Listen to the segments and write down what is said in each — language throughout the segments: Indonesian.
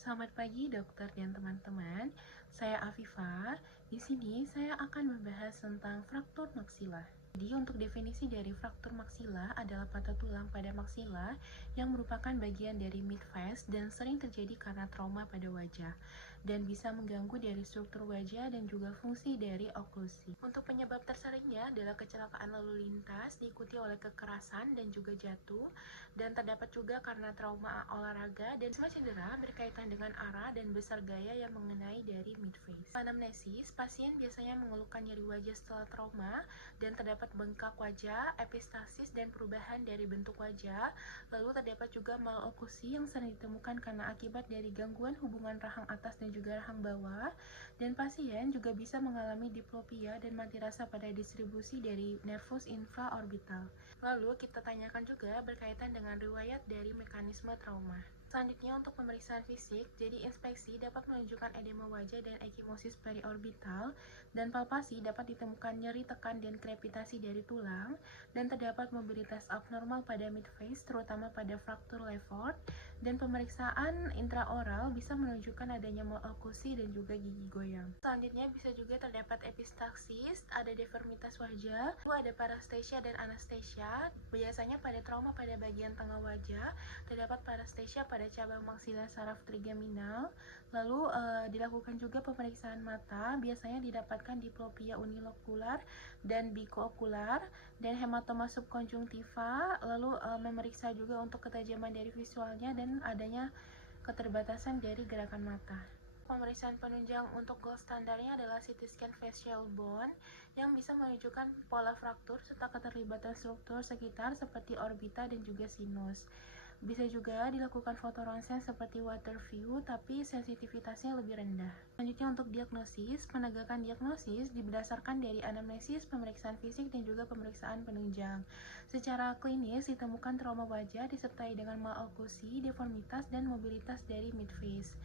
Selamat pagi dokter dan teman-teman. Saya Afifa. Di sini saya akan membahas tentang fraktur maksila. Jadi untuk definisi dari fraktur maksila adalah patah tulang pada maksila yang merupakan bagian dari midface dan sering terjadi karena trauma pada wajah dan bisa mengganggu dari struktur wajah dan juga fungsi dari oklusi. Untuk penyebab terseringnya adalah kecelakaan lalu lintas diikuti oleh kekerasan dan juga jatuh, dan terdapat juga karena trauma olahraga dan semua cedera berkaitan dengan arah dan besar gaya yang mengenai dari midface. Anamnesis, pasien biasanya mengeluhkan nyeri wajah setelah trauma dan terdapat bengkak wajah, epistasis dan perubahan dari bentuk wajah. Lalu terdapat juga maloklusi yang sering ditemukan karena akibat dari gangguan hubungan rahang atas dan juga rahang bawah, dan pasien juga bisa mengalami diplopia dan mati rasa pada distribusi dari nervus infraorbital. Lalu kita tanyakan juga berkaitan dengan riwayat dari mekanisme trauma. Selanjutnya untuk pemeriksaan fisik, jadi inspeksi dapat menunjukkan edema wajah dan ekimosis periorbital, dan palpasi dapat ditemukan nyeri tekan dan krepitasi dari tulang, dan terdapat mobilitas abnormal pada midface terutama pada fraktur Lefort, dan pemeriksaan intraoral bisa menunjukkan adanya maloklusi dan juga gigi goyang. Selanjutnya bisa juga terdapat epistaxis, ada deformitas wajah, lalu ada parestesia dan anestesia. Biasanya pada trauma pada bagian tengah wajah, terdapat parestesia pada cabang maksila saraf trigeminal. Lalu dilakukan juga pemeriksaan mata, biasanya didapatkan diplopia unilokular dan bikookular, dan hematoma subkonjungtiva. Lalu memeriksa juga untuk ketajaman dari visualnya dan adanya keterbatasan dari gerakan mata. Pemeriksaan penunjang untuk gold standarnya adalah CT scan facial bone yang bisa menunjukkan pola fraktur serta keterlibatan struktur sekitar seperti orbita dan juga sinus. Bisa juga dilakukan foto ronsen seperti water view, tapi sensitivitasnya lebih rendah. Selanjutnya untuk diagnosis, penegakan diagnosis berdasarkan dari anamnesis, pemeriksaan fisik, dan juga pemeriksaan penunjang. Secara klinis ditemukan trauma wajah disertai dengan maloklusi, deformitas, dan mobilitas dari midface.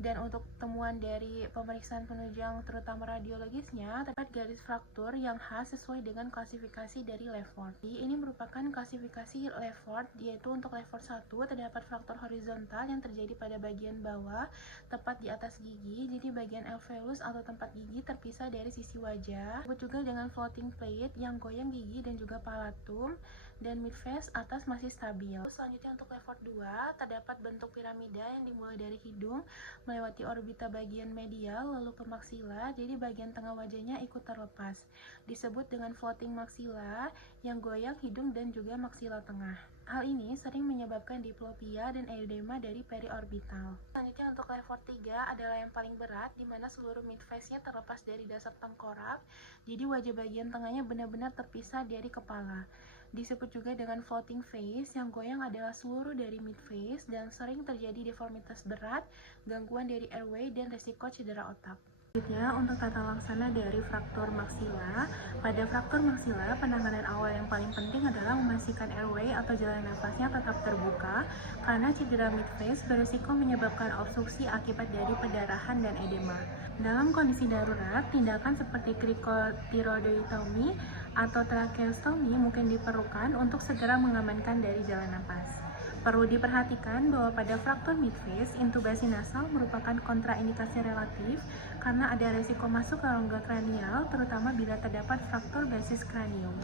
Dan untuk temuan dari pemeriksaan penunjang terutama radiologisnya, terdapat garis fraktur yang khas sesuai dengan klasifikasi dari Lefort. Ini merupakan klasifikasi Lefort, yaitu untuk Lefort 1 terdapat fraktur horizontal yang terjadi pada bagian bawah, tepat di atas gigi, jadi bagian alveolus atau tempat gigi terpisah dari sisi wajah. Disebut juga dengan floating plate yang goyang gigi dan juga palatum, dan midface atas masih stabil. Selanjutnya untuk Lefort 2, terdapat bentuk piramida yang dimulai dari hidung, melewati orbita bagian medial lalu ke maksila, jadi bagian tengah wajahnya ikut terlepas. Disebut dengan floating maksila yang goyang hidung dan juga maksila tengah. Hal ini sering menyebabkan diplopia dan edema dari periorbital. Selanjutnya untuk Lefort 3 adalah yang paling berat, di mana seluruh midface-nya terlepas dari dasar tengkorak, jadi wajah bagian tengahnya benar-benar terpisah dari kepala. Disebut juga dengan floating face, yang goyang adalah seluruh dari midface dan sering terjadi deformitas berat, gangguan dari airway, dan resiko cedera otak. Selanjutnya, untuk tata laksana dari fraktur maksila. Pada fraktur maksila, penanganan awal yang paling penting adalah memastikan airway atau jalan nafasnya tetap terbuka, karena cedera midface berisiko menyebabkan obstruksi akibat dari perdarahan dan edema. Dalam kondisi darurat, tindakan seperti krikotiroidotomi atau tracheostomi mungkin diperlukan untuk segera mengamankan dari jalan napas. Perlu diperhatikan bahwa pada fraktur midface, intubasi nasal merupakan kontraindikasi relatif karena ada risiko masuk ke rongga kranial, terutama bila terdapat fraktur basis kranium.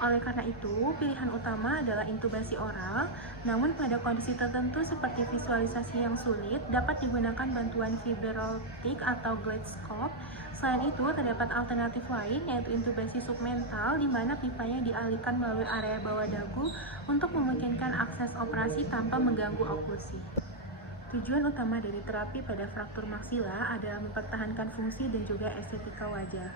Oleh karena itu, pilihan utama adalah intubasi oral, namun pada kondisi tertentu seperti visualisasi yang sulit, dapat digunakan bantuan fiber optik atau glide scope. Selain itu, terdapat alternatif lain, yaitu intubasi submental, di mana pipanya dialihkan melalui area bawah dagu untuk memungkinkan akses operasi tanpa mengganggu oklusi. Tujuan utama dari terapi pada fraktur maksila adalah mempertahankan fungsi dan juga estetika wajah.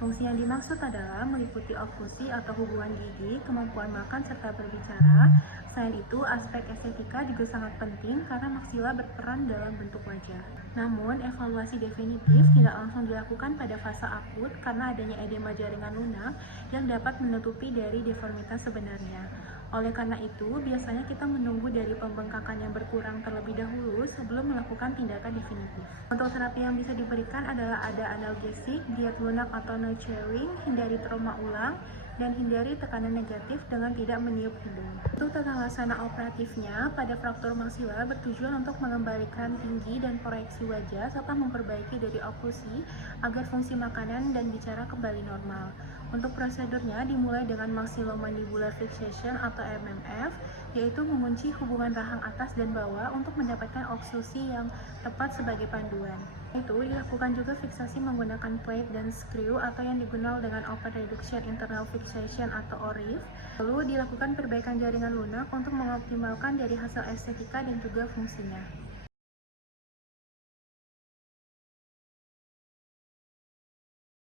Fungsi yang dimaksud adalah meliputi oklusi atau hubungan gigi, kemampuan makan, serta berbicara. Selain itu, aspek estetika juga sangat penting karena maksila berperan dalam bentuk wajah. Namun, evaluasi definitif tidak langsung dilakukan pada fase akut karena adanya edema jaringan lunak yang dapat menutupi dari deformitas sebenarnya. Oleh karena itu, biasanya kita menunggu dari pembengkakan yang berkurang terlebih dahulu sebelum melakukan tindakan definitif. Untuk terapi yang bisa diberikan adalah ada analgesik, diet lunak atau nurturing, hindari trauma ulang, dan hindari tekanan negatif dengan tidak meniup hidung. Untuk tata laksana operatifnya, pada fraktur maksila bertujuan untuk mengembalikan tinggi dan proyeksi wajah serta memperbaiki dari oklusi agar fungsi makanan dan bicara kembali normal. Untuk prosedurnya dimulai dengan maxillomandibular fixation atau MMF, yaitu mengunci hubungan rahang atas dan bawah untuk mendapatkan oklusi yang tepat sebagai panduan. Itu dilakukan juga fiksasi menggunakan plate dan screw atau yang dikenal dengan open reduction internal fixation atau ORIF. Lalu dilakukan perbaikan jaringan lunak untuk mengoptimalkan dari hasil estetika dan juga fungsinya.